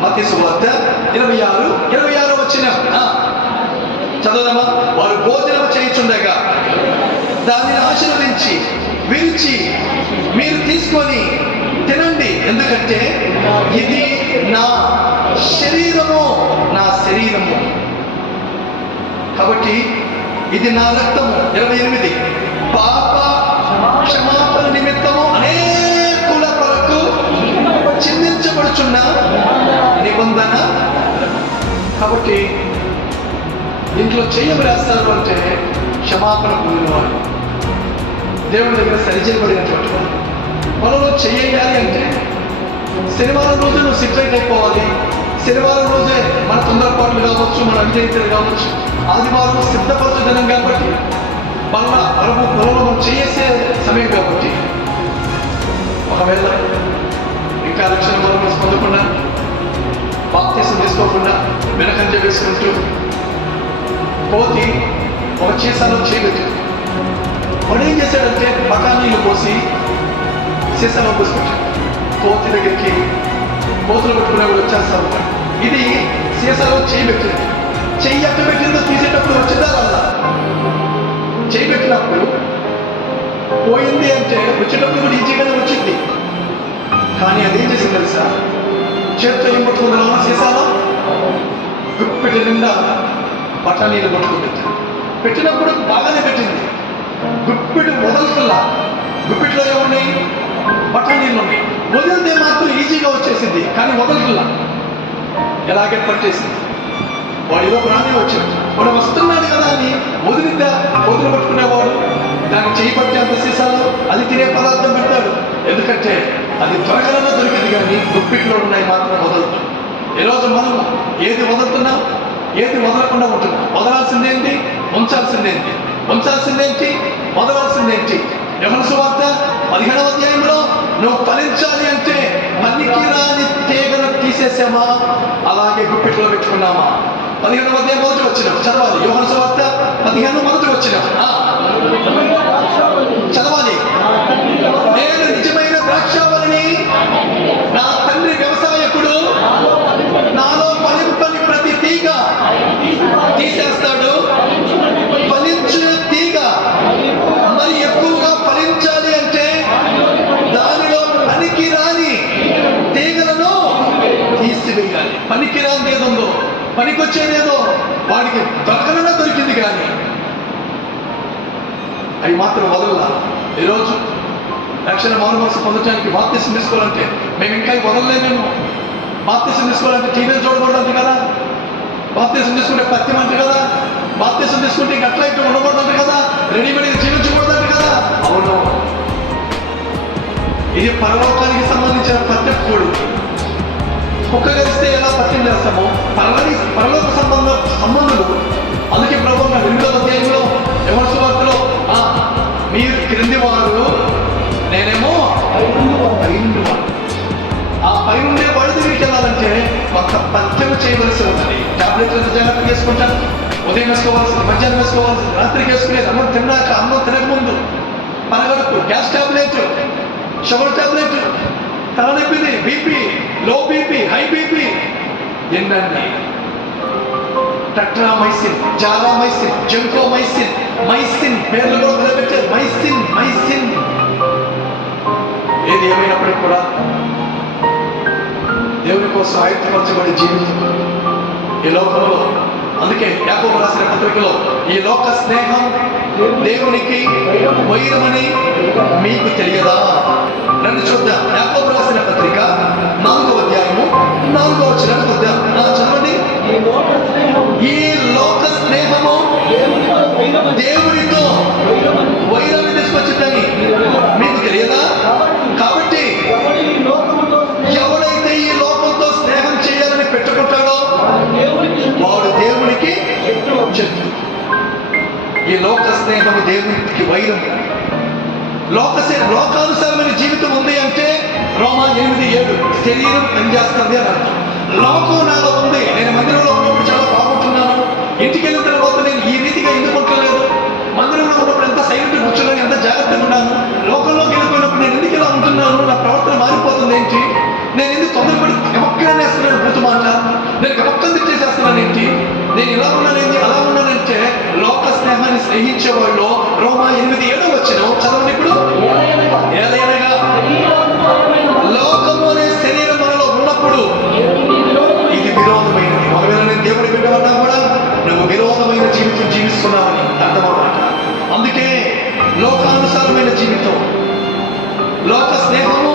మతి సువార్త ఇరవై ఆరు ఇరవై ఆరు వచ్చిన చదవదమ్మా వారు భోజనం చేయించుండగా దానిని ఆశీర్వదించి విరిచి మీరు తీసుకొని తినండి. ఎందుకంటే ఇది నా శరీరము నా శరీరము. కాబట్టి ఇది నా రక్తము. ఇరవై ఎనిమిది. పాప కాబట్టి ఇంట్లో చెయ్యం అంటే క్షమాపణ పొందినవాడు. దేవుడి దగ్గర సరిచేయబడినటువంటి వాడు. మనలో చేయాలి అంటే శనివారం రోజు నువ్వు సిట్రైట్ అయిపోవాలి. శనివారం రోజే మన తొందరపాట్లు కావచ్చు మన అవిధేయతలు కావచ్చు ఆదివారం సిద్ధపరచు దినం కాబట్టి మన మనము పొలంలో మనం చేసే సమయం కాబట్టి ఒకవేళ ఇంకా లక్షణం బాప్తీసం తీసుకోకుండా వెనకంజ వేసుకుంటూ కోతి ఒక చీసాలో చేయవచ్చు వాడు ఏం చేశాడంటే బఠానీలు పోసి సీసాలో పోసుకుంటాడు కోతి దగ్గరికి కోతులు పట్టుకునేవాడు వచ్చేస్తారు ఇది సీసాలో చేయబెట్టింది చెయ్యి అట్ట పెట్టిందో తీసేటప్పుడు వచ్చిందా రాదా చేయి పెట్టినప్పుడు పోయింది అంటే వచ్చేటప్పుడు కూడా ఈజీగానే వచ్చింది. కానీ అది ఏం చేసింది తెలుసా? చేత్తో ఏం పట్టుకుందా సీసాలో. గుప్పిటి నిండా బఠానీలు పట్టుకుంది పెట్టినప్పుడు బాగానే పెట్టింది. గుప్పిటి వదలకల్లా గుప్పిట్లో ఏమున్నాయి బఠానీలు ఉన్నాయి. వదిలితే మాత్రం ఈజీగా వచ్చేసింది కానీ వదలకల్లా ఎలాగే పట్టేసింది వాడు ఏదో ప్రాణి వచ్చాడు. వాడు వస్తున్నాడు కదా అని వదిలిద్దా వదిలి పట్టుకునేవాడు. దాన్ని చేయి అంత సీసాలో అది తినే పదార్థం పెడతాడు. ఎందుకంటే అది త్వరగా నీ గుప్పిట్లో ఉన్నాయి మాత్రం వదులుతున్నాం ఈరోజు మనం ఏది వదులుతున్నాం ఏది వదలకుండా ఉంటున్నాం వదలాల్సిందేంటి ఉంచాల్సిందేంటి ఉంచాల్సిందేంటి వదలాల్సిందేంటి ఎవరి సువార్త పదిహేడవ అధ్యాయంలో నువ్వు ఫలించాలి అంటే పనికి రాని తీగను తీసేసామా? అలాగే గుప్పిట్లో పెట్టుకున్నామా? పదిహేను అధ్యాయం మొదటి వచ్చిన చదవాలి. యోహన సువార్త పదిహేను మొదటి వచ్చిన తీసివేయాలి పనికి ఏదో ఏదుందో పనికొచ్చేదేదో వాడికి దొరకనన్నా దొరికింది కానీ అవి మాత్రం వదల ఈరోజు రక్షణ మానవాసం పొందడానికి బాప్తీసం తీసుకోవాలంటే మేము ఇంకా వదలలేమేమో బాప్తీసం తీసుకోవాలంటే టీవీలు చూడకూడదు కదా. బాప్తీసం తీసుకుంటే పత్యం అంటే కదా. బాప్తీసం తీసుకుంటే ఇంకా అట్లా ఇట్లా ఉండకూడదు కదా. రెడీమేడ్ జీవించకూడదు కదా. అవును. ఇది పరలోకానికి కుక్క కలిస్తే ఎలా సత్యం చేస్తామో పరలోకి పరలోక సంబంధ సంబంధులు. అందుకే ప్రభు నా రెండో అధ్యాయంలో ఎవరి సువార్తలో? ఆ, మీరు క్రింది వారు నేనేమో పైనుండి వాడు ఆ పైనుండే వాడి దగ్గరికి వెళ్ళాలంటే ఒక పత్యం చేయవలసి ఉంటుంది టాబ్లెట్లు జాగ్రత్త జాగ్రత్తగా వేసుకుంటాను ఉదయం వేసుకోవాల్సింది మధ్యాహ్నం వేసుకోవాల్సింది రాత్రికి వేసుకునేది అన్నం తిన్నాక అన్నం తినకముందు. పరగడుపు గ్యాస్ టాబ్లెట్ షుగర్ టాబ్లెట్ తలనొప్పిది బీపీ బీపీ హై బీపీ ఏంటండి టట్రామైసిన్ జారామైసిన్ జంకోమైసిన్ మైసిన్ పేర్లలో కూడా మైసిన్ మైసిన్. ఏది ఏమైనప్పటికీ కూడా దేవుని కోసం ఆయుక్తపరచబడి జీవితం ఈ లోకంలో అందుకే యాకోబు రాసిన పత్రికలో ఈ లోక స్నేహం దేవునికి వైరమని మీకు తెలియదా? నన్ను చూద్దాం. యాకోబు రాసిన పత్రిక నాలుగో అధ్యాయము నాలుగో వచ్చిన చూద్దాం. నా చదవండి. ఈ లోక స్నేహం ఈ లోక స్నేహము దేవునితో ఈ లోక స్నేహము దేవునికి వైరం. లోక లోకానుసారమైన జీవితం ఉంది అంటే రోమా ఎనిమిది ఏడు శరీరం పనిచేస్తుంది అని అర్థం. లోకం నాలో ఉంది. నేను మందిరంలో ఉన్నప్పుడు చాలా బాగుంటున్నాను. ఇంటికి వెళ్ళిన తర్వాత నేను ఈ రీతిగా ఎందుకు ఉండలేదు మందిరంలో ఉన్నప్పుడు ఎంత సైలెంట్ కూర్చున్నాను ఎంత జాగ్రత్తగా ఉన్నాను. లోకంలోకి వెళ్ళిపోయినప్పుడు నేను ఎందుకు ఇలా ఉంటున్నాను? నా ప్రవర్తన మారిపోతుంది ఏంటి? నేను ఎందుకు తొందరపడి గమక్కనే వేస్తున్నాను మాట నేను గమక్కం తెచ్చేసేస్తున్నాను ఏంటి? నేను ఇలా ఉన్నాను ఏంటి? అలా గ్రహించే వాళ్ళు రోమా ఎనిమిది ఏడు వచ్చిన చదవండి ఇప్పుడు. ఏదైనా లోకము అనే శరీరం మనలో ఉన్నప్పుడు ఇది విరోధమైనది. ఒకవేళ నేను దేవుడి బిడ్డవన్నా కూడా నువ్వు విరోధమైన జీవితం జీవిస్తున్నావని అర్థమన్నమాట అందుకే లోకానుసారమైన జీవితం లోక స్నేహము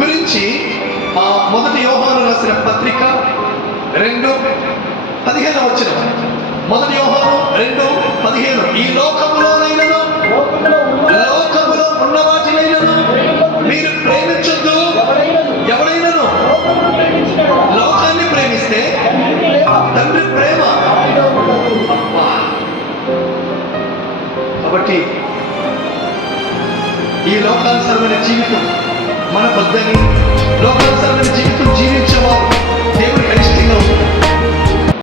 గురించి ఆ మొదటి యోహాను రాసిన పత్రిక రెండు పదిహేను వచ్చిన మొదటి యోహాను రెండు పదిహేను. ఈ లోకములోనైనను లోకములో ఉన్న వాటినైనను మీరు ప్రేమించొద్దు. ఎవరైనను? లోకాన్ని ప్రేమిస్తే తండ్రి ప్రేమ. తండ్రి ప్రేమ కాబట్టి ఈ లోకానుసరమైన జీవితం మన వద్దని లోకానుసరమైన జీవితం